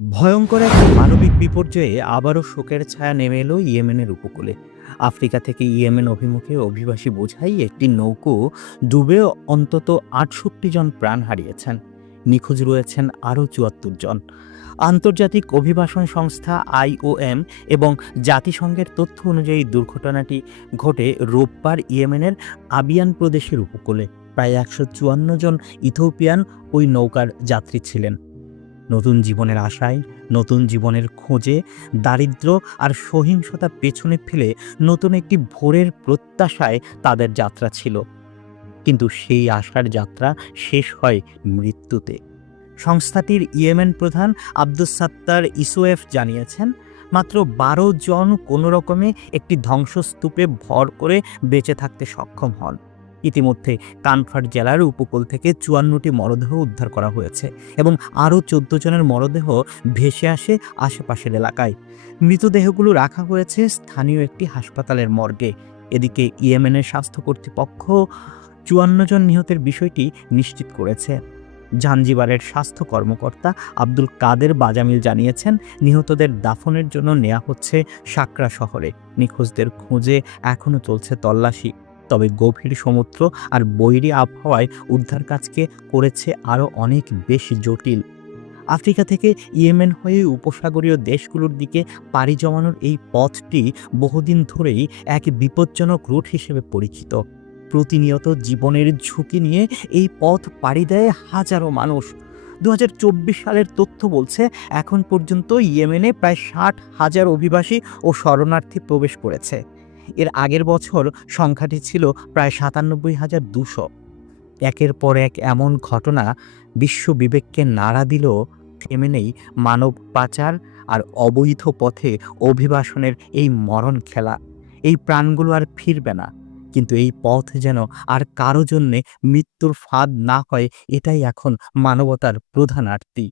ভয়ঙ্কর এক মানবিক বিপর্যয়ে আবারও শোকের ছায়া নেমে এলো ইয়েমেনের উপকূলে। আফ্রিকা থেকে ইয়েমেন অভিমুখে অভিবাসী বোঝাই একটি নৌকো ডুবে অন্তত আটষট্টি জন প্রাণ হারিয়েছেন। নিখোঁজ রয়েছেন আরও চুয়াত্তর জন। আন্তর্জাতিক অভিবাসন সংস্থা আইওএম এবং জাতিসংঘের তথ্য অনুযায়ী দুর্ঘটনাটি ঘটে রোববার ইয়েমেনের আবিয়ান প্রদেশের উপকূলে। প্রায় একশো চুয়ান্ন জন ইথোপিয়ান ওই নৌকার যাত্রী ছিলেন। নতুন জীবনের আশায়, নতুন জীবনের খোঁজে, দারিদ্র আর সহিংসতা পেছনে ফেলে নতুন একটি ভোরের প্রত্যাশায় তাদের যাত্রা ছিল। কিন্তু সেই আশার যাত্রা শেষ হয় মৃত্যুতে। সংস্থাটির ইয়েমেন প্রধান আব্দুস সাত্তার ইসোয়েফ জানিয়েছেন, মাত্র বারো জন কোনো রকমে একটি ধ্বংসস্তূপে ভর করে বেঁচে থাকতে সক্ষম হন। ইতিমধ্যে কানফার জেলার উপকূল থেকে চুয়ান্নটি মরদেহ উদ্ধার করা হয়েছে এবং আরও চোদ্দ জনের মরদেহ ভেসে আসে আশেপাশের এলাকায়। মৃতদেহগুলো রাখা হয়েছে স্থানীয় একটি হাসপাতালের মর্গে। এদিকে ইয়েমেনের স্বাস্থ্য কর্তৃপক্ষ চুয়ান্ন জন নিহতের বিষয়টি নিশ্চিত করেছে। জাঞ্জিবারের স্বাস্থ্য কর্মকর্তা আব্দুল কাদের বাজামিল জানিয়েছেন, নিহতদের দাফনের জন্য নেওয়া হচ্ছে সাকরা শহরে। নিখোঁজদের খোঁজে এখনও চলছে তল্লাশি। তবে গভীর সমুদ্র আর বৈরী আবহাওয়ায় উদ্ধার কাজকে করেছে আরও অনেক বেশি জটিল। আফ্রিকা থেকে ইয়েমেন হয়ে উপসাগরীয় দেশগুলোর দিকে পাড়ি জমানোর এই পথটি বহুদিন ধরেই এক বিপজ্জনক রুট হিসেবে পরিচিত। প্রতিনিয়ত জীবনের ঝুঁকি নিয়ে এই পথ পাড়ি দেয় হাজারো মানুষ। দু হাজার চব্বিশ সালের তথ্য বলছে, এখন পর্যন্ত ইয়েমেনে প্রায় ষাট হাজার অভিবাসী ও শরণার্থী প্রবেশ করেছে। এর আগের বছর সংখ্যাটি ছিল প্রায় সাতানব্বই হাজার দুশো। একের পর এক এমন ঘটনা বিশ্ব বিবেককে নাড়া দিল থেমে নেই মানব পাচার আর অবৈধ পথে অভিবাসনের এই মরণ খেলা। এই প্রাণগুলো আর ফিরবে না, কিন্তু এই পথ যেন আর কারও জন্যে মৃত্যুর ফাঁদ না হয়, এটাই এখন মানবতার প্রধান আরতি।